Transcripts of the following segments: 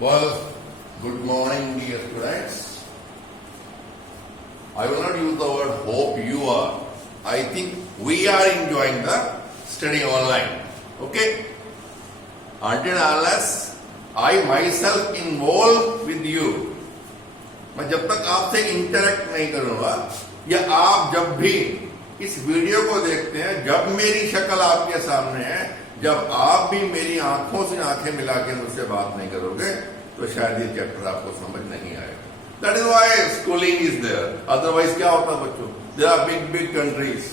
Well, good morning, dear students. I will not use the word hope you are. I think we are enjoying the study online. Okay? Until unless I myself involve with you, मैं जब तक आपसे interact नहीं करूंगा या आप जब भी इस वीडियो को देखते हैं, जब मेरी शक्ल आपके सामने है, जब आप भी मेरी आंखों से आंखें मिला के मुझसे बात नहीं करोगे तो शायद ये चैप्टर आपको समझ नहीं आएगा. That is why schooling is there. Otherwise क्या होता बच्चों, there are big big countries,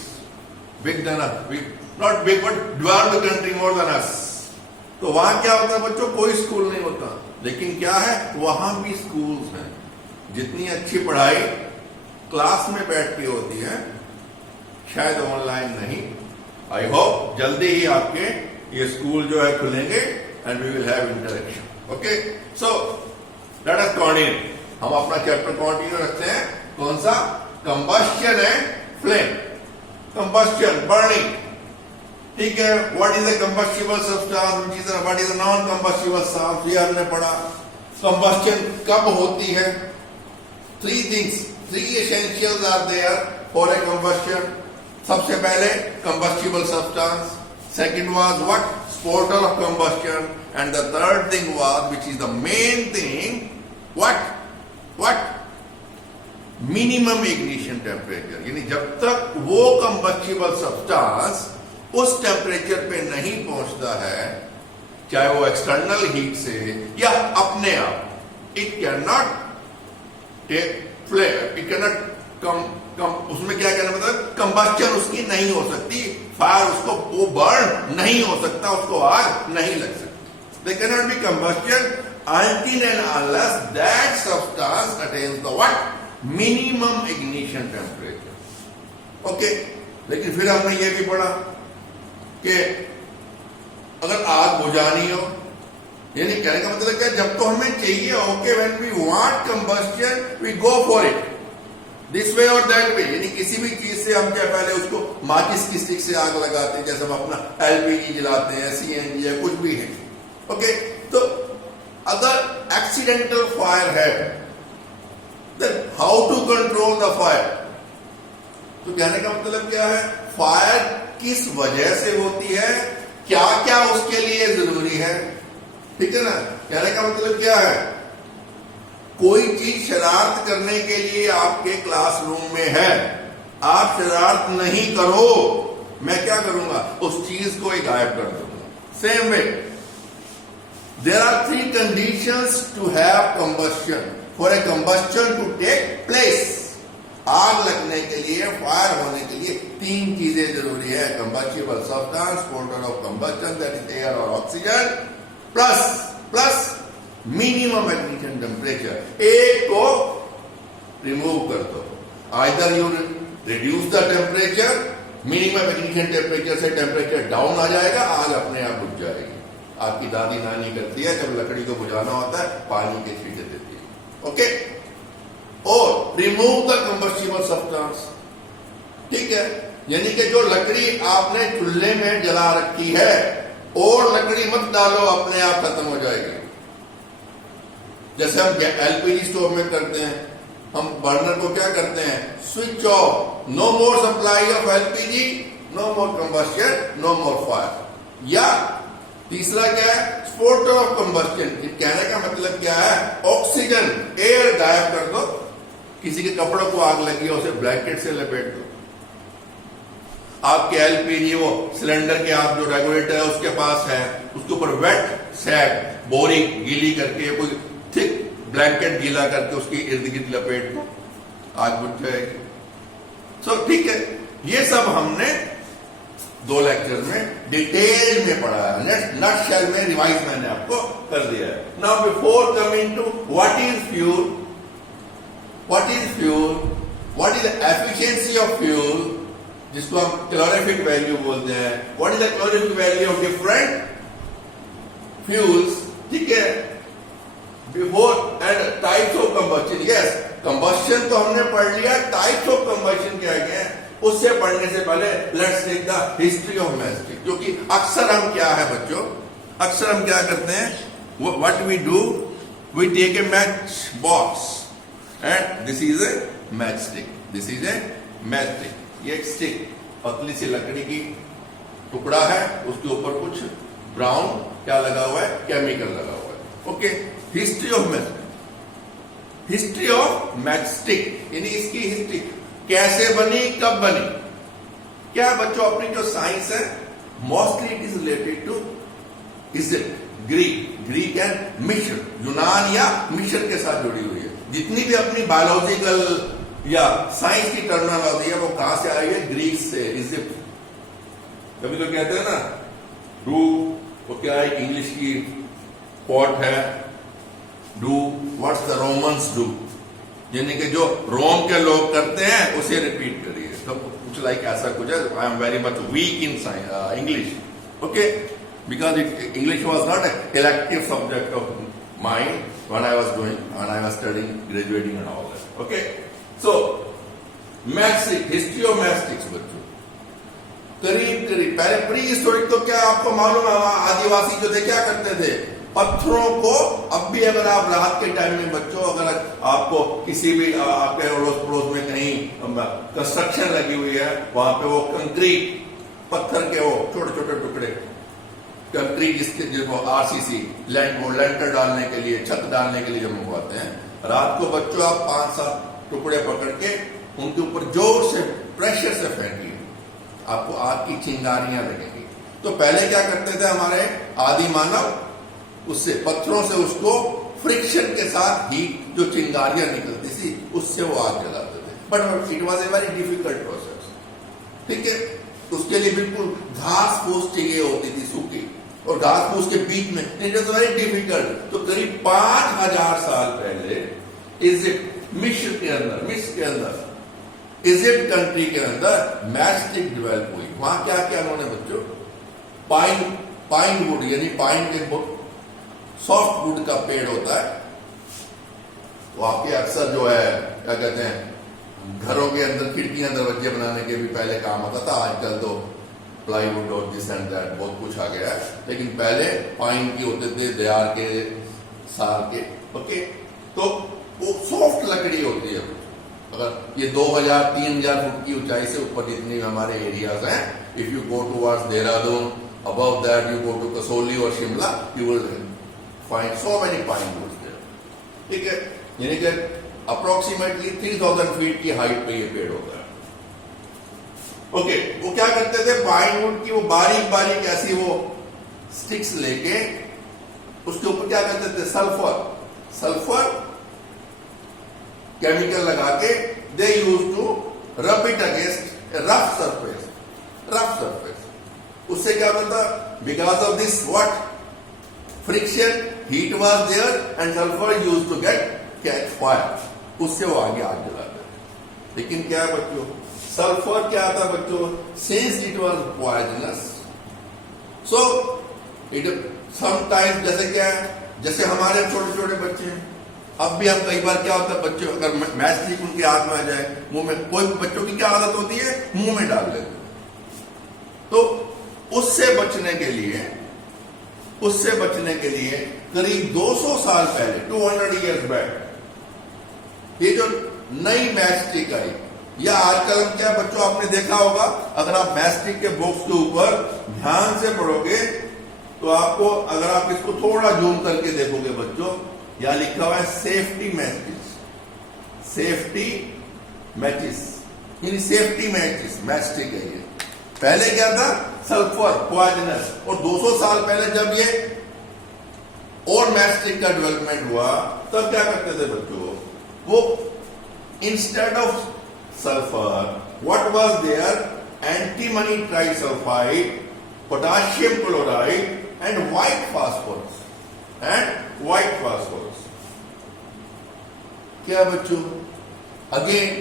big than big, not big but developed country more than us. तो वहां क्या होता है बच्चों, कोई स्कूल नहीं होता. लेकिन क्या है, वहां भी स्कूल्स हैं. जितनी अच्छी पढ़ाई क्लास में बैठ के होती है, शायद ऑनलाइन नहीं. आई होप जल्दी ही आपके ये स्कूल जो है खुलेंगे and we will have interaction. Okay, so let us continue. हम अपना चैप्टर कंटिन्यू रखते हैं. कौन सा? Combustion and flame. Combustion, burning. ठीक है. What is a combustible substance, what is a non combustible substance, ये हमने पढ़ा. कंबस्शन कब होती है? Three things, three essentials are there for a combustion. सबसे पहले combustible substance. Second was what? Portal of combustion. And the third thing was, which is the main thing, what? Minimum ignition temperature. यानी जब तक वो combustible substance उस temperature पे नहीं पहुंचता है, चाहे वो एक्सटर्नल हीट से या अपने आप, it cannot flame, it can not उसमें क्या कहना मतलब, कंबस्शन उसकी नहीं हो सकती. फायर उसको, वो बर्न नहीं हो सकता, उसको आग नहीं लग सकती. They can not be combustion until and unless that substance attains the what? Minimum ignition temperature. Okay. लेकिन फिर हमने ये भी पढ़ा कि अगर आग बुझानी हो, यानी कहने का मतलब क्या, जब तो हमें चाहिए, okay, when we want combustion we go for it, this way और दैट वे. यानी किसी भी चीज से हम क्या पहले उसको माचिस की स्टिक से आग लगाते हैं, जैसे हम अपना एलपीजी जलाते हैं, सीएनजी है, कुछ भी है. ओके. तो अगर एक्सीडेंटल फायर है, then how to control the fire. तो कहने का मतलब क्या है, फायर किस वजह से होती है, क्या क्या उसके लिए जरूरी है. ठीक है ना. कहने का मतलब क्या है, कोई चीज शरारत करने के लिए आपके क्लासरूम में है, आप शरारत नहीं करो, मैं क्या करूंगा, उस चीज को ही गायब कर दूंगा. Same way there are three conditions to have combustion, for a combustion to take place. आग लगने के लिए, फायर होने के लिए तीन चीजें जरूरी है. Combustible substance, portal of combustion, that is air और oxygen, plus minimum ignition temperature. एक को रिमूव कर दो. Either you reduce the temperature, minimum ignition temperature से टेम्परेचर डाउन आ जाएगा, आग अपने आप बुझ जाएगी. आपकी दादी नानी करती है, जब लकड़ी को बुझाना होता है पानी के छींटे देती है. ओके. और रिमूव द कंबस्टिबल सब्सटेंस. ठीक है. यानी कि जो लकड़ी आपने चूल्हे में जला रखी है, और लकड़ी मत डालो, अपने आप खत्म हो जाएगी. जैसे हम एलपीजी स्टोव में करते हैं, हम बर्नर को क्या करते हैं, switch off, no more supply of LPG, no more combustion, no more fire. या तीसरा क्या है, पोर्टल ऑफ कंबस्शन. कहने का मतलब क्या है, ऑक्सीजन, एयर गायब कर दो. किसी के कपड़ों को आग लगी है, उसे ब्लैंकेट से लपेट दो. आपके एलपीजी वो सिलेंडर के आप जो रेगुलेटर है उसके पास है, उसके ऊपर वेट सैग, बोरिंग गीली करके, कोई थिक ब्लैंकेट गीला करके उसकी इर्द गिर्द लपेट दो, आग बुझ जाएगी. सो ठीक है. ये सब हमने 2 लेक्चर में डिटेल में पढ़ा है. नटशेल में रिवाइज मैंने आपको कर दिया है. Now before coming to what is fuel, what is the efficiency of fuel, जिसको हम कैलोरीफिक वैल्यू बोलते हैं. What is the calorific value of different fuels. ठीक है. Before and types of combustion. Yes, combustion तो हमने पढ़ लिया, टाइप्स ऑफ कंबस्शन क्या है उससे पढ़ने से पहले let's take the history of mathematics. क्योंकि अक्सर हम क्या है बच्चों, अक्सर हम क्या करते हैं, what we do, we take a match box and this is a matchstick. This is a matchstick. ये एक स्टिक पतली सी लकड़ी की टुकड़ा है, उसके ऊपर कुछ ब्राउन क्या लगा हुआ है, केमिकल लगा हुआ है. Okay, history of matchstick. History of matchstick यानी इसकी हिस्ट्री कैसे बनी, कब बनी. क्या बच्चों अपनी जो साइंस है mostly it is related to Egypt, Greek and मिस्र, यूनान या मिस्र के साथ जुड़ी हुई है. जितनी भी अपनी बायोलॉजिकल या साइंस की टर्मिनोलॉजी है वो कहां से आई है, ग्रीक से, इजिप्ट. कभी तो कहते हैं ना डू, वो क्या है, इंग्लिश की पॉट है, do what's the Romans do, यानी कि जो रोम के लोग करते हैं उसे रिपीट करिए. तो कुछ लाइक ऐसा कुछ है. I am very much weak in English. Okay, because English was not an elective subject of mine when I was studying, graduating and all that. Okay, so matchstick, history of matchsticks बच्चों. करीब पहले pre historic तो क्या आपको मालूम है, आदिवासी जो थे क्या करते थे, पत्थरों को, अब भी अगर आप रात के टाइम में बच्चों अगर आपको किसी भी आपके अड़ोस पड़ोस में कहीं कंस्ट्रक्शन लगी हुई है, वहां पे वो कंक्रीट पत्थर के वो छोटे छोटे टुकड़े कंक्रीट जिसको आरसीसी लेंटर डालने के लिए, छत डालने के लिए जब मंगवाते हैं, रात को बच्चों आप 5-7 टुकड़े पकड़ के उनके ऊपर जोर से प्रेशर से फेंकिए, आपको आग की चिंगारियां लगेंगी. तो पहले क्या करते थे हमारे आदि मानव, उससे पत्थरों से उसको फ्रिक्शन के साथ हीट जो चिंगारियां निकलती थी उससे वो आग जलाते थे. But it was a very difficult process. ठीक है, उसके लिए बिल्कुल घास फूस चाहिए होती थी सूखी, और घास फूस के बीच में इट इज वेरी डिफिकल्ट. तो करीब 5000 साल पहले इजिप्ट, मिस्र के अंदर इजिप्ट कंट्री के अंदर मैचस्टिक डेवलप हुई. वहां क्या क्या उन्होंने बच्चों, पाइन वुड यानी पाइन के सॉफ्ट वुड का पेड़ होता है, वो आपके अक्सर जो है क्या कहते हैं घरों के अंदर खिड़कियां दरवाजे बनाने के भी पहले काम आता था. आजकल तो प्लाईवुड और दिस एंड दैट बहुत कुछ आ गया है, लेकिन पहले पाइन की होते थे, देयार के, साल के. ओके, तो वो सॉफ्ट लकड़ी होती है. अगर ये 2000-3000 फुट की ऊंचाई से ऊपर जितने हमारे एरियाज हैं, if you go towards Dehradun, above that you go to Kasauli और Shimla, you will find so many pine woods there. ठीक है, यानी कि अप्रोक्सीमेटली 3000 फीट की हाइट पे ये पेड़ होता है. ओके, वो क्या करते थे, पाइन वुड की वो बारीक बारीक ऐसी वो स्टिक्स लेके उसके ऊपर क्या करते थे, सल्फर केमिकल लगा के they use to rub it against rough surface. उससे क्या होता, because of this what friction, heat was there and sulphur use to catch fire, उससे वो आगे आग जलाते हैं. लेकिन क्या बच्चों, सल्फर क्या आता बच्चों, since it was poisonous, so it sometimes, जैसे क्या है, जैसे हमारे छोटे छोटे बच्चे हैं, अब भी हम कई बार क्या होता है बच्चों, अगर मैचस्टिक उनके हाथ में आ जाए, मुंह में, कोई बच्चों की क्या आदत होती है, मुंह में डाल लेते हैं. तो उससे बचने के लिए करीब 200 साल पहले, 200 इयर्स बैक, ये जो नई मैचस्टिक आई, या आजकल हम क्या बच्चों आपने देखा होगा, अगर आप मैचस्टिक के बॉक्स के ऊपर ध्यान से पढ़ोगे तो आपको, अगर आप इसको थोड़ा जूम करके देखोगे बच्चों, यहां लिखा हुआ है सेफ्टी मैचिस, मैचस्टिक है ये. पहले क्या था, सल्फर पॉइजनस. और 200 साल पहले जब ये और मैचस्टिक का डेवलपमेंट हुआ, तब क्या करते थे बच्चों, वो instead of sulfur, what was there, antimony trisulfide, potassium chloride and white phosphorus. क्या बच्चों, अगेन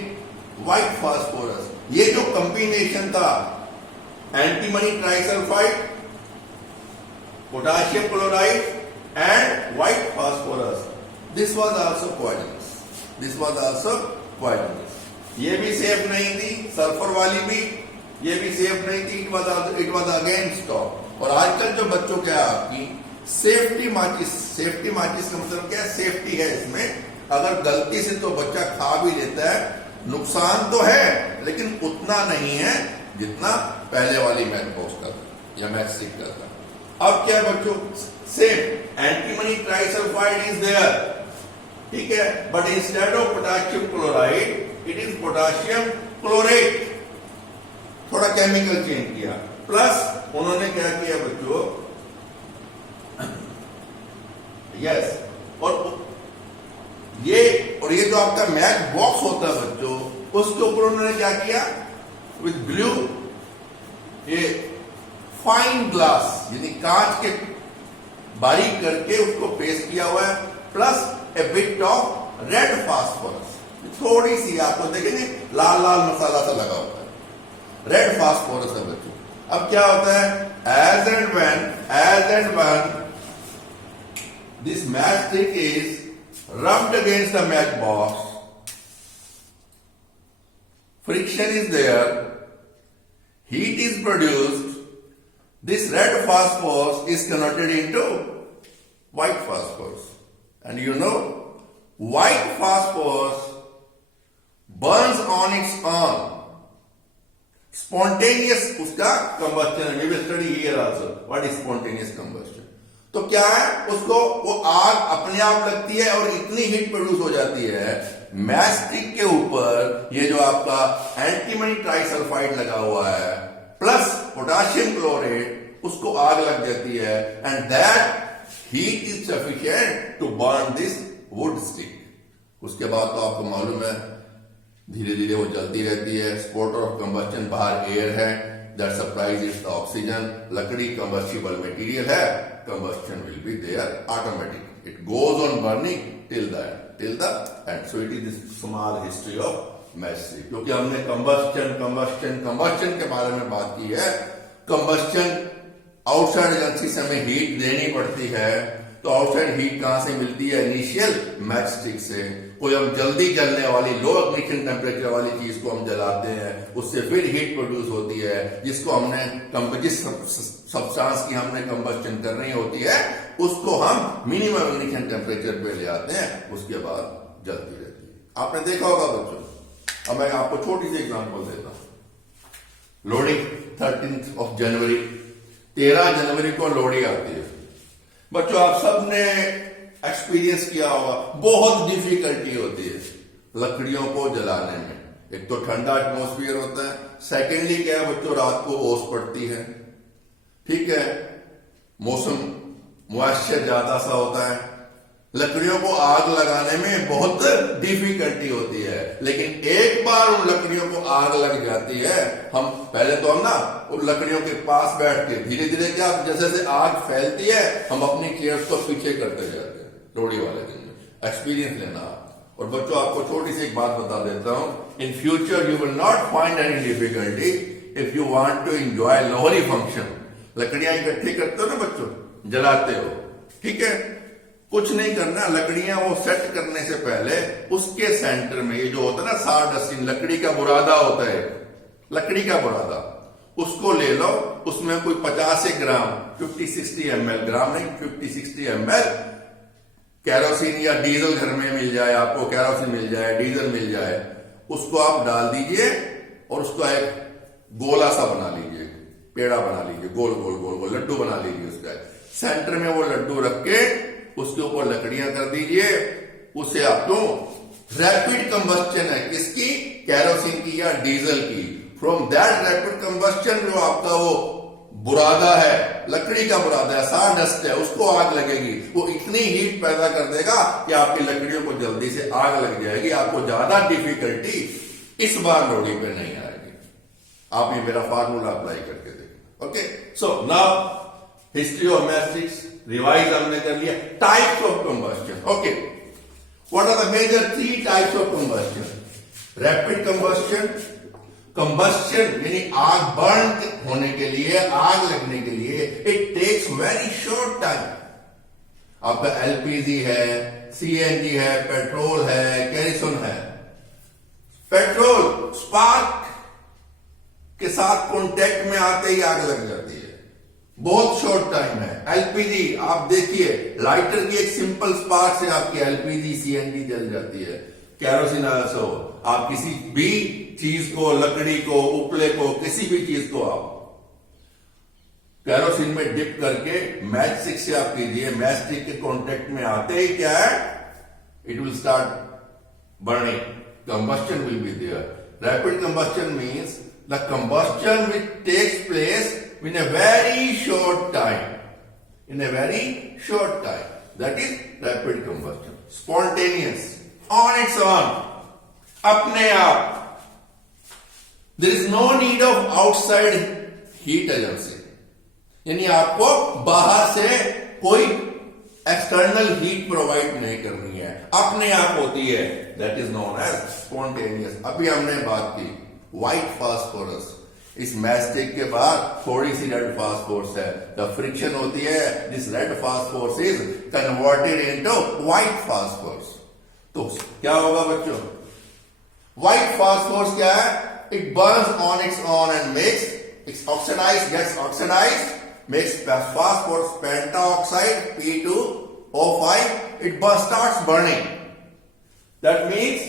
व्हाइट फास्फोरस, ये जो कॉम्बिनेशन था, antimony trisulphide, potassium chloride and white phosphorus, this was also poisonous. ये भी सेफ नहीं थी, सल्फर वाली भी ये भी सेफ नहीं थी, इट वाज अगेन स्टॉप. और आजकल जो बच्चों क्या आपकी सेफ्टी सेफ्टी माचिस का मतलब क्या है? सेफ्टी है इसमें। अगर गलती से तो बच्चा खा भी लेता है, नुकसान तो है लेकिन उतना नहीं है जितना पहले वाली मैच बॉक्स का था या मैच स्टिक का था। अब क्या है बच्चों? Same antimony trisulphide is there, ठीक है, but instead of potassium chloride it is potassium chlorate. थोड़ा केमिकल चेंज किया, प्लस उन्होंने क्या किया बच्चों? यस, और ये जो आपका मैच बॉक्स होता है बच्चों, उसके ऊपर उन्होंने क्या किया? विद ग्लू ये फाइन ग्लास यानी कांच के बारीक करके उसको पेस्ट किया हुआ है, plus A bit of red phosphorus. थोड़ी सी आपको देखेंगे लाल लाल मसाला सा लगा होता है, रेड फास्फोरस है बच्चों। अब क्या होता है? As and when this matchstick is rubbed against the matchbox, friction is there, heat is produced, this red phosphorus is converted into white phosphorus. And you know, white phosphorus burns on its own. Spontaneous उसका combustion. We will study here also what is spontaneous combustion. तो क्या है? उसको वो आग अपने आप लगती है और इतनी हीट प्रोड्यूस हो जाती है मैच स्टिक के ऊपर, ये जो आपका एंटीमनी ट्राइसल्फाइड लगा हुआ है प्लस पोटेशियम क्लोरेट, उसको आग लग जाती है, and that heat is sufficient to burn this wood stick. उसके बाद तो आपको मालूम है धीरे धीरे वो जलती रहती है। स्पोर्टर ऑफ कंबस्शन, बाहर एयर है, that supplies it's the oxygen. लकड़ी कंबस्टिबल मटेरियल है, combustion will be there automatic, it goes on burning till the end. So it is this small history of match stick. क्योंकि हमने combustion के बारे में बात की है। कंबस्शन आउटसाइड एजेंसी से हमें हीट देनी पड़ती है, तो आउटसाइड हीट कहां से मिलती है? इनिशियल मैच स्टिक से। कोई हम जल्दी जलने वाली लो इग्निशन टेम्परेचर वाली चीज को हम जलाते हैं, उससे फिर हीट प्रोड्यूस होती है, जिसको हमने जिस सब्सटेंस की हमने कंबस्शन करनी होती है उसको हम मिनिमम इग्निशन टेम्परेचर पे ले आते हैं, उसके बाद जलती रहती है। आपने देखा होगा बच्चों। अब मैं आपको छोटी सी एग्जांपल देता हूं। लोहड़ी 13 जनवरी, 13 जनवरी को लोहड़ी आती है बच्चों। आप सबने एक्सपीरियंस किया होगा, बहुत डिफिकल्टी होती है लकड़ियों को जलाने में। एक तो ठंडा एटमॉस्फेयर होता है, सेकेंडली क्या है बच्चों, रात को ओस पड़ती है, ठीक है, मौसम मॉइस्चर ज्यादा सा होता है, लकड़ियों को आग लगाने में बहुत डिफिकल्टी होती है। लेकिन एक बार उन लकड़ियों को आग लग जाती है, हम पहले तो हम ना उन लकड़ियों के पास बैठ के धीरे धीरे क्या जैसे जैसे आग फैलती है हम अपनी चेयर्स को पीछे करते जाते हैं। लोहड़ी वाले दिन में एक्सपीरियंस लेना। और बच्चों आपको छोटी सी एक बात बता देता हूं, in future you will not find any difficulty if you want to enjoy Lohri function. लकड़ियां इकट्ठी करते हो ना बच्चों, जलाते हो, ठीक है, कुछ नहीं करना। लकड़ियां वो सेट करने से पहले उसके सेंटर में ये जो होता है ना सारडस्टिन, लकड़ी का बुरादा होता है, लकड़ी का बुरादा, उसको ले लो। उसमें कोई 50 ग्राम 50-60 ml, ग्राम नहीं 50-60 ml कैरोसिन या डीजल घर में मिल जाए आपको, कैरोसिन मिल जाए, डीजल मिल जाए, उसको आप डाल दीजिए और उसको एक गोला सा बना लीजिए, पेड़ा बना लीजिए, गोल गोल गोल गोल लड्डू बना लीजिए। उसका सेंटर में वो लड्डू रख के उसके ऊपर लकड़ियां कर दीजिए। उसे आपको रैपिड कंबस्टन है, किसकी? कैरोसिन की या डीजल की। फ्रॉम दैट रैपिड कंबस्टन जो आपका वो बुरादा है, लकड़ी का बुरादा है, सारडस्ट है, उसको आग लगेगी। वो इतनी हीट पैदा कर देगा कि आपकी लकड़ियों को जल्दी से आग लग जाएगी। आपको ज्यादा डिफिकल्टी इस बार लोहड़ी पे नहीं आएगी। आप ये मेरा फार्मूला अप्लाई करके देखिए। Okay, so now history of matrix revise हमने कर लिया। Types of combustion, okay, what are the major 3 types of combustion? Rapid combustion, combustion यानी आग बर्न होने के लिए, आग लगने के लिए it takes very short time. आपका एलपीजी है, सीएनजी है, पेट्रोल है, केरोसिन है। पेट्रोल स्पार्क के साथ कांटेक्ट में आते ही आग लग जाती है, बहुत शॉर्ट टाइम है। एलपीजी आप देखिए, लाइटर की एक सिंपल स्पार्क से आपकी एलपीजी सीएनजी जल जाती है। कैरोसिन आल्सो, आप किसी भी चीज को, लकड़ी को, उपले को, किसी भी चीज को आप कैरोसिन में डिप करके मैच स्टिक से आप कीजिए, मैच स्टिक के कांटेक्ट में आते ही क्या है, it will start burning, combustion will be there. Rapid combustion means the combustion which takes place in a very short time. In a very short time. That is rapid combustion. Spontaneous. On its own. अपने आप. There is no need of outside heat agency. यानी आपको बाहर से कोई external heat provide नहीं करनी है, अपने आप होती है। That is known as spontaneous. अभी हमने बात की व्हाइट फास्फोरस, इस मैस्टिक के बाद थोड़ी सी रेड फास्फोरस है, जब फ्रिक्शन होती है this red phosphorus is converted into white phosphorus. तो क्या होगा बच्चों, व्हाइट फास्फोरस क्या है, it burns on its own and makes its oxidised, gets oxidised, makes phosphorus pentaoxide P2O5, it starts burning. That means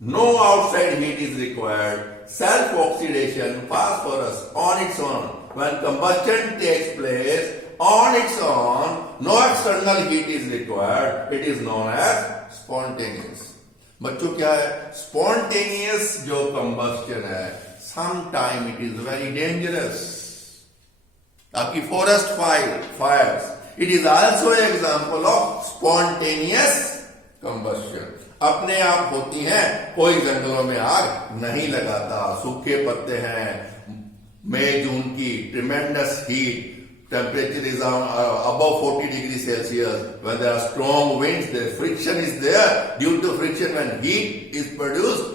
no outside heat is required. Self-oxidation, phosphorus on its own. When combustion takes place on its own, no external heat is required. It is known as spontaneous. बच्चों क्या है, spontaneous जो combustion है, sometime it is very dangerous. आपकी forest fires, it is also example of spontaneous combustion. अपने आप होती हैं, कोई जंगलों में आग नहीं लगाता, सूखे पत्ते हैं, मई जून की tremendous heat, temperature is above 40 degrees Celsius, when there are strong winds, the friction is there, due to friction when heat is produced,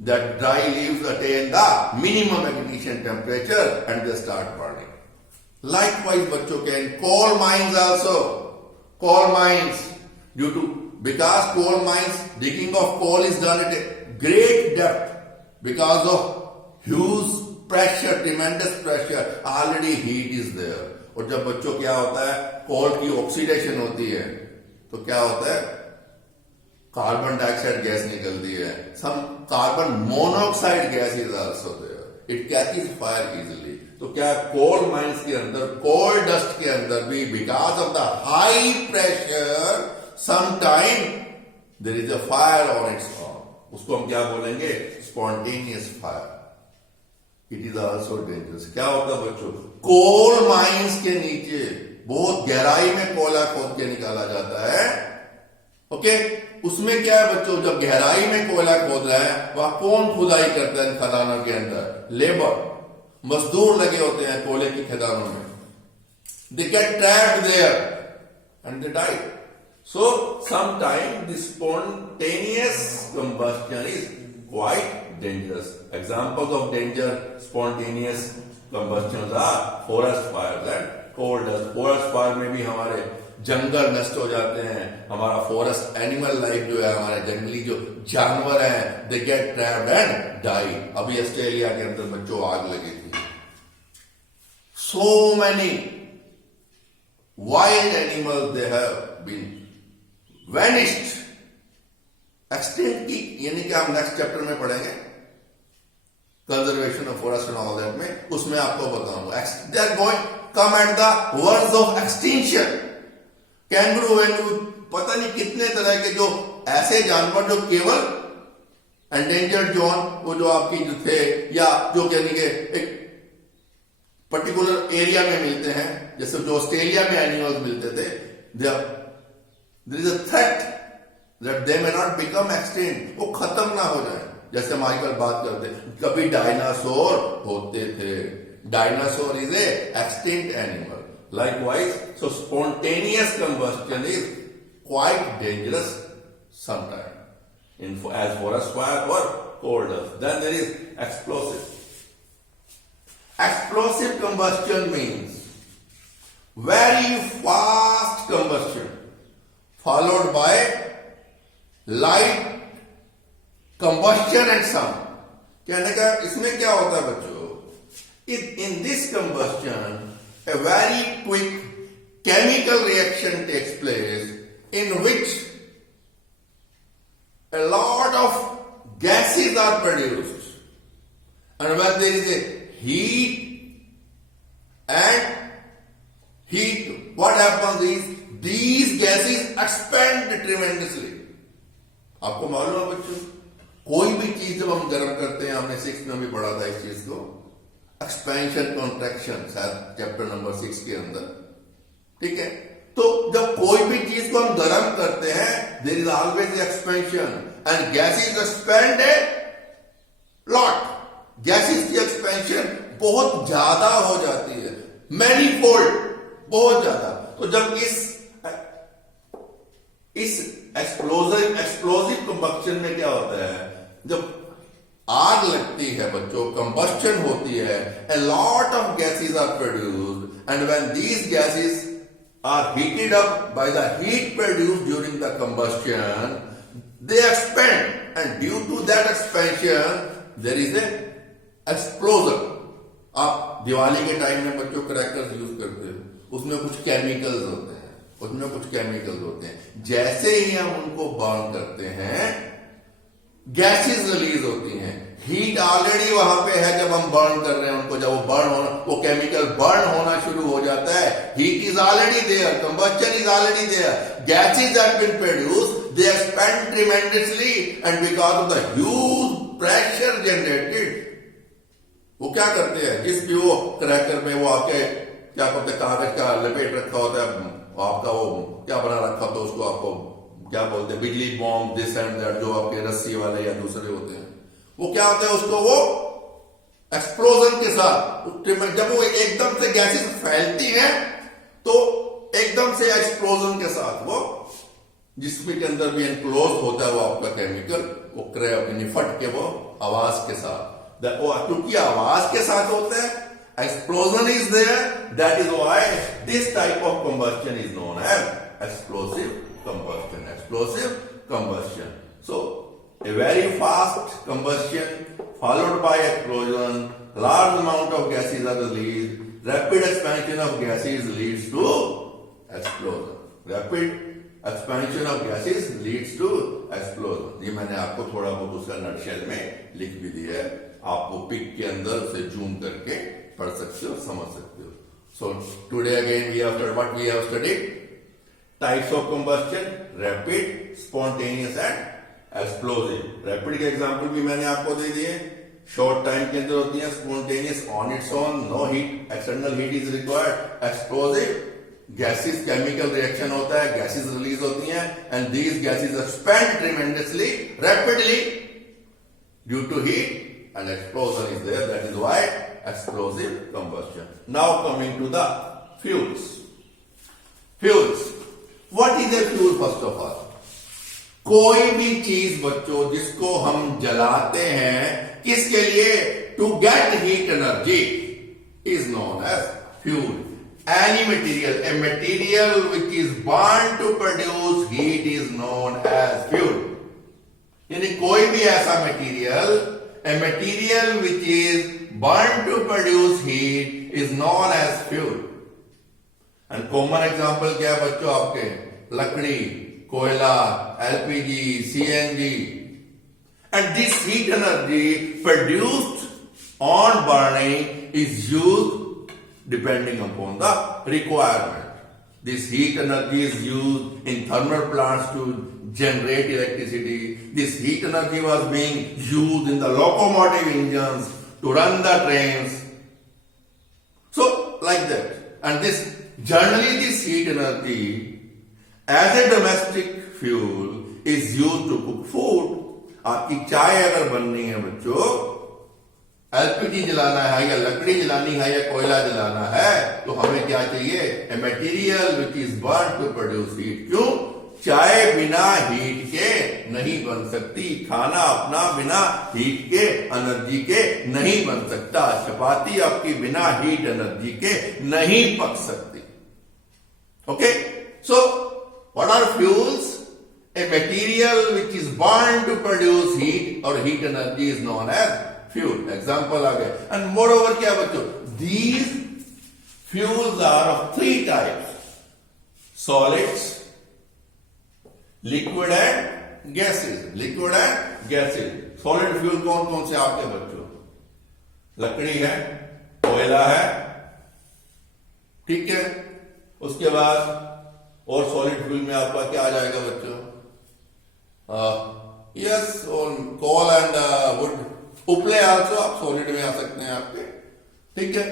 that dry leaves attain the minimum ignition temperature and they start burning. Likewise बच्चों के coal mines also, coal mines due to, because coal mines digging of coal is done at a great depth because of huge pressure, tremendous pressure, already heat is there. और जब बच्चों क्या होता है, कोल की oxidation होती है तो क्या होता है, कार्बन डाइऑक्साइड गैस निकलती है, some carbon monoxide gas is also there, it catches fire easily. तो क्या कोल माइंस के अंदर, कोल डस्ट के अंदर भी because of the high pressure some time there is a fire on its own, उसको हम क्या बोलेंगे, spontaneous fire. It is also dangerous. क्या होता है बच्चों, कोल माइंस के नीचे बहुत गहराई में कोयला खोद के निकाला जाता है, ओके उसमें क्या है बच्चों, जब गहराई में कोयला खोद रहा है वह कौन खुदाई करता है इन खदानों के अंदर, लेबर, मजदूर लगे होते हैं कोयले की खदानों में, they get trapped there and they die. So sometime the spontaneous combustion is quite dangerous. Examples of danger spontaneous combustion are forest fire and coal dust. Forest fire में भी हमारे जंगल नष्ट हो जाते हैं, हमारा फॉरेस्ट एनिमल लाइफ जो है, हमारे जंगली जो जानवर हैं, they get trapped and die. अभी ऑस्ट्रेलिया के अंदर बच्चों आग लगी थी, so many wild animals they have been vanished, extinct की, यानी कि हम नेक्स्ट चैप्टर में पढ़ेंगे conservation of forest and all that में, उसमें आपको बताऊंगा। They are going come at the words of extinction. Kangaroo वैंगरू, पता नहीं कितने तरह के जो ऐसे जानवर जो केवल एंडेंजर्ड जोन, वो जो आपकी जो थे, या जो यानी कि एक पर्टिकुलर एरिया में मिलते हैं, जैसे जो ऑस्ट्रेलिया में एनिमल्स मिलते थे, there is a threat that they may not become extinct, वो खत्म ना हो जाए। जैसे हम आजकल बात करते, कभी डायनासोर होते थे, dinosaur is a extinct animal. Likewise, so spontaneous combustion is quite dangerous sometimes, as forest fire or coal dust. Then there is explosive. Explosive combustion means very fast combustion followed by light combustion and sound. कहने का इसमें क्या होता है बच्चों, in this combustion a very quick chemical reaction takes place in which a lot of gases are produced. And when there is a heat and heat, what happens is these gases expand tremendously. आपको मालूम है बच्चों, कोई भी चीज जब हम गर्म करते हैं, हमने 6 में भी पढ़ा था इस चीज को, एक्सपेंशन कॉन्ट्रैक्शन, शायद चैप्टर नंबर 6 के अंदर, ठीक है। तो जब कोई भी चीज को हम गर्म करते हैं, there is always expansion and gases expand a lot. Gases की एक्सपेंशन बहुत ज्यादा हो जाती है, मैनी फोल्ड, बहुत ज्यादा। तो जब इस एक्सप्लोसिव कंबक्शन में क्या होता है, जब आग लगती है बच्चों, कंबस्शन होती है, a lot of gases are produced and when these gases are heated up by the heat produced during the combustion, they expand and due to that expansion there is a explosion. आप दिवाली के time में बच्चों crackers use करते हो, उसमें कुछ chemicals होते हैं, उसमें कुछ केमिकल्स होते हैं। जैसे ही हम उनको बर्न करते हैं, गैसेस रिलीज होती हैं। हीट ऑलरेडी वहां पे है, जब हम बर्न कर रहे हैं उनको, जब वो बर्न होना, वो केमिकल बर्न होना शुरू हो जाता है, heat is already there, combustion is already there, gases have been produced, they expand tremendously and because of the huge pressure generated, वो क्या करते हैं, जिस भी वो क्रैकर में वो आपके क्या कहते हैं, कागज का लपेट रखा होता है, आपका वो क्या बना रखा होता है, उसको आपको क्या बोलते हैं, बिजली बॉम्ब, दिस एंड दैट, जो आपके रस्सी वाले या दूसरे होते हैं, वो क्या होता है, उसको वो एक्सप्लोजन के साथ, जब वो एकदम से गैसेस फैलती हैं, तो एकदम से एक्सप्लोजन के साथ वो जिसमें के अंदर भी एनक्लोज होता है वो आपका केमिकल, वो निफट के वो आवाज के साथ, क्योंकि आवाज के साथ होता है, explosion is there, that is why this type of combustion is known as explosive combustion. Explosive combustion. So a very fast combustion followed by explosion, large amount of gases are released, rapid expansion of gases leads to explosion. Rapid expansion of gases leads to explosion. ये मैंने आपको थोड़ा बहुत उसका nutshell में लिख भी दिया है, आपको पिक के अंदर से जूम करके पढ़ सकते हो, समझ सकते हो। So today again we have what we have studied, types of combustion, rapid, spontaneous and explosive. Rapid के एग्जांपल भी मैंने आपको दे दिए, शॉर्ट टाइम के अंदर होती है, spontaneous on its own, no heat, external heat is required. Explosive, gases, chemical reaction होता है, gases release होती हैं and these gases expand tremendously, rapidly due to heat and explosion is there, that is why explosive combustion. Now coming to the fuels. Fuels. What is a fuel first of all? कोई भी चीज बच्चों जिसको हम जलाते हैं, किसके लिए? To get heat energy is known as fuel. Any material, a material which is burned to produce heat is known as fuel. यानी कोई भी ऐसा material, a material which is burned to produce heat is known as fuel. And common example क्या है बच्चों आपके? लकड़ी, कोयला, LPG, CNG. And this heat energy produced on burning is used depending upon the requirement. This heat energy is used in thermal plants to generate electricity. This heat energy was being used in the locomotive engines to run the trains. So, like that. And this, generally this heat energy as a domestic fuel is used to cook food. आपकी चाय अगर बननी है बच्चों, LPG जलाना है या लकड़ी जलानी है या कोयला जलाना है, तो हमें क्या चाहिए? A material which is burn to produce heat. क्यों? चाय बिना हीट के नहीं बन सकती, खाना अपना बिना हीट के, एनर्जी के नहीं बन सकता, चपाती आपकी बिना हीट एनर्जी के नहीं पक सकती. Okay, so what are fuels? A material which is burned to produce heat or heat energy is known as fuel. Example आ गया. And moreover क्या बच्चों? These fuels are of three types: solids, liquid and gases. Liquid and gases. Solid fuel कौन कौन से आपके बच्चों? लकड़ी है, कोयला है, ठीक है। उसके बाद और सॉलिड फ्यूल में आपका क्या आ जाएगा बच्चों? Yes, coal and wood. उपले आल्सो आप सॉलिड में आ सकते हैं आपके, ठीक है।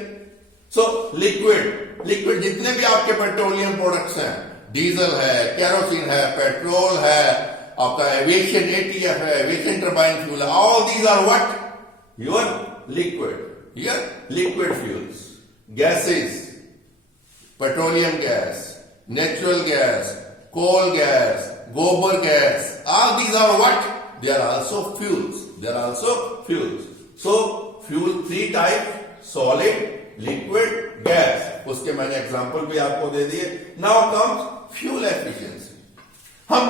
सो लिक्विड जितने भी आपके पेट्रोलियम प्रोडक्ट्स हैं, डीजल है, केरोसिन है, पेट्रोल है, आपका एविएशन एटीएफ है, एविएशन टर्बाइन फ्यूल है, all these are what? Your liquid, your liquid fuels. Gases, petroleum gas, natural gas, coal gas, गोबर gas, all these are what? They are also fuels. They are also fuels. So fuel three types: solid, liquid, gas. उसके मैंने example भी आपको दे दिए। Now comes fuel efficiency. हम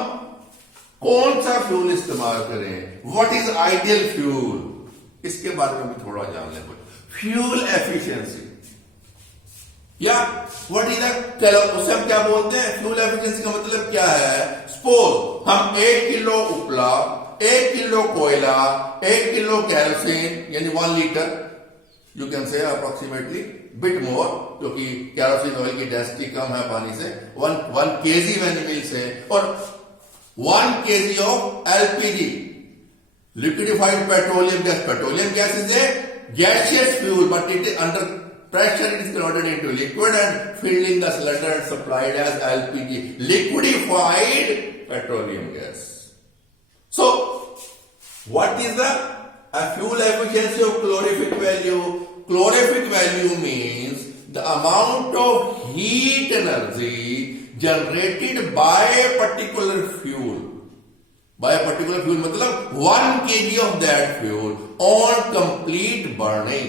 कौन सा fuel इस्तेमाल करें? What is ideal fuel? इसके बारे में भी थोड़ा जान लें। फ्यूल एफिशिएंसी या व्हाट इज द, उसे हम क्या बोलते हैं? फ्यूल एफिशिएंसी का मतलब क्या है? सपोज हम 1 किलो उपला, 1 किलो कोयला, 1 किलो केरोसिन, यानी 1 litre, you can say approximately bit more, क्योंकि केरोसिन ऑयल की डेंसिटी कम है पानी से, 1 kg वेनिमिल से, और 1 kg of LPG, liquefied petroleum gas. Petroleum gas is a gaseous fuel, but it is under pressure, it is converted into liquid and filled in the cylinder and supplied as LPG, liquefied petroleum gas. So, what is the fuel efficiency of calorific value? Calorific value means the amount of heat energy generated by a particular fuel. By a particular fuel मतलब 1 kg of that fuel on complete burning.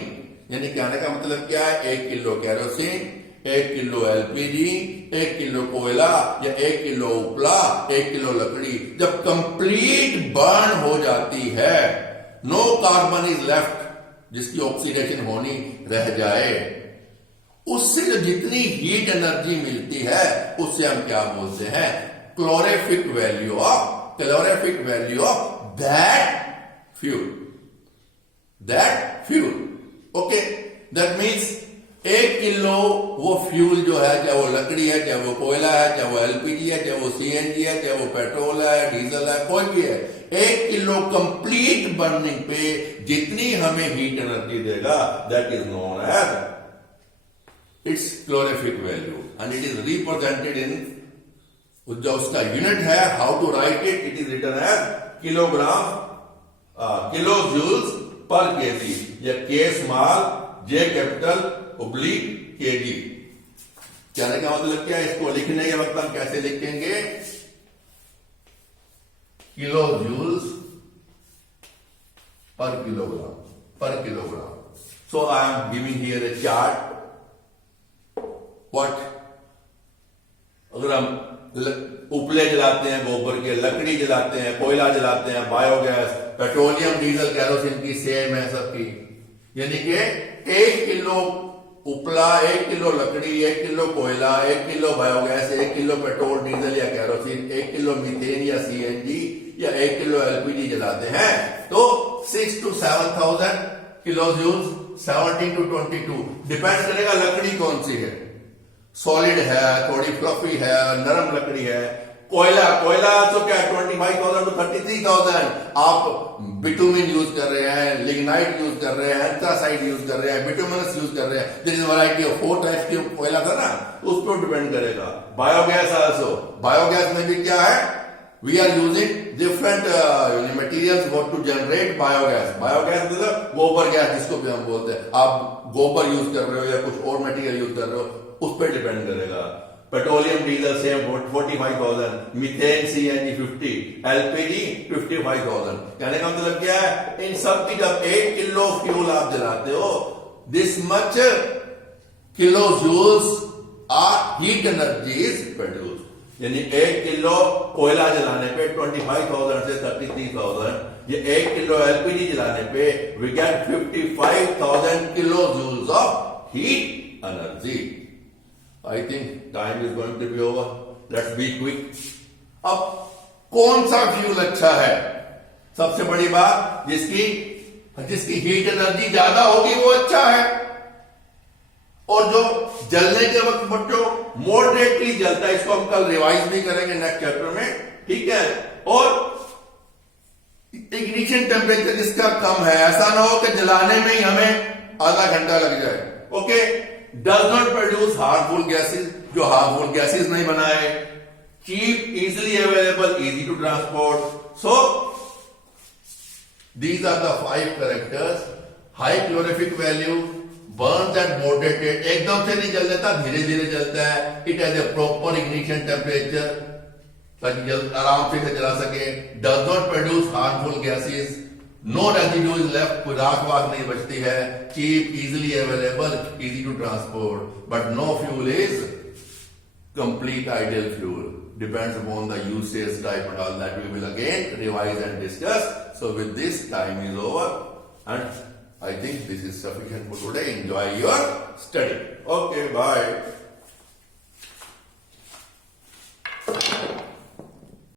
यानी कहने का मतलब क्या है? 1 kilo kerosene, 1 kilo LPG, 1 kilo कोयला या 1 kilo उपला, 1 किलो लकड़ी जब कंप्लीट बर्न हो जाती है, नो कार्बन इज लेफ्ट, जिसकी ऑक्सीडेशन होनी रह जाए, उससे जो जितनी हीट एनर्जी मिलती है उससे हम क्या बोलते हैं? Calorific value of that fuel. Okay, that means 1 kilo वो फ्यूल जो है, चाहे वो लकड़ी है, चाहे वो कोयला है, चाहे वो एलपीजी है, चाहे वो सीएनजी है, चाहे वो पेट्रोल है, डीजल है, कोई भी है, 1 किलो कंप्लीट बर्निंग पे जितनी हमें हीट एनर्जी देगा, that is known as its calorific value and it is represented in, जो उसका यूनिट है, how to write it, it is written as kilogram, kilo joules per KG, या K small J capital oblique KG. कहने का मतलब क्या है? इसको लिखने के वक्त हम कैसे लिखेंगे? Kilo joules per kilogram. So I am giving here a chart. What, अगर हम उपले जलाते हैं गोबर के, लकड़ी जलाते हैं, कोयला जलाते हैं, बायोगैस, पेट्रोलियम, डीजल, केरोसिन की सेम है सबकी, यानी कि 1 किलो उपला, 1 किलो लकड़ी, 1 किलो कोयला, 1 kilo biogas, 1 kilo petrol, diesel या केरोसिन, 1 किलो मीथेन या सीएनजी या 1 किलो एलपीजी जलाते हैं, तो 6 to 7,000 kilo joules, 17 to 22 depend करेगा लकड़ी कौन सी है, सॉलिड है, थोड़ी फ्लफी है, नरम लकड़ी है. कोयला तो क्या 25,000 to 33,000. आप बिटुमिन यूज कर रहे हैं, लिग्नाइट यूज कर रहे हैं, एंथ्रासाइट यूज कर रहे हैं, बिटुमिनस यूज कर रहे हैं. There is variety of 4 types की कोयला था ना, उस पर डिपेंड करेगा. बायोगैस आल्सो, बायोगैस में भी क्या है? We are using different materials for to generate biogas. Biogas मतलब गोबर गैस जिसको भी हम बोलते हैं. आप गोबर यूज कर रहे हो या कुछ और मटेरियल यूज कर रहे हो, उस पर डिपेंड करेगा. Petroleum, diesel same 45,000, methane, CNG 50, LPG 55,000. कहने का मतलब क्या है? इन सब की जब 1 किलो फ्यूल आप जलाते हो, this much kilo joules are heat energy is produce. यानी 1 किलो कोयला जलाने पे 25,000 से 33,000, ये 1 किलो एलपीजी जलाने पे we get 55,000 kilo joules of heat energy. I think time is going to be over. Let's be quick. अब कौन सा फ्यूल अच्छा है? सबसे बड़ी बात, जिसकी हीट एनर्जी ज्यादा होगी वो अच्छा है, और जो जलने के वक्त बच्चों मॉडरेटली जलता है, इसको हम कल रिवाइज भी करेंगे नेक्स्ट चैप्टर में, ठीक है। और इग्निशन टेम्परेचर जिसका कम है, ऐसा ना हो कि जलाने में ही हमें आधा घंटा लग जाए। Okay, does not produce harmful gases, जो हार्मफुल गैसेस नहीं बनाए, cheap, easily available, easy to transport. So these are the 5 characters. High calorific value, burns at moderate rate, एकदम से नहीं जल जाता, धीरे धीरे जलता है। It has a proper ignition temperature, ताकि आराम से जला सके। Does not produce harmful gases, no residue is left, कोई राख वाख नहीं बचती है। Cheap, easily available, easy to transport, but no fuel is complete ideal fuel. Depends upon the usage type and all that we will again revise and discuss. So with this, time is over, and I think this is sufficient for today. Enjoy your study. Okay, bye.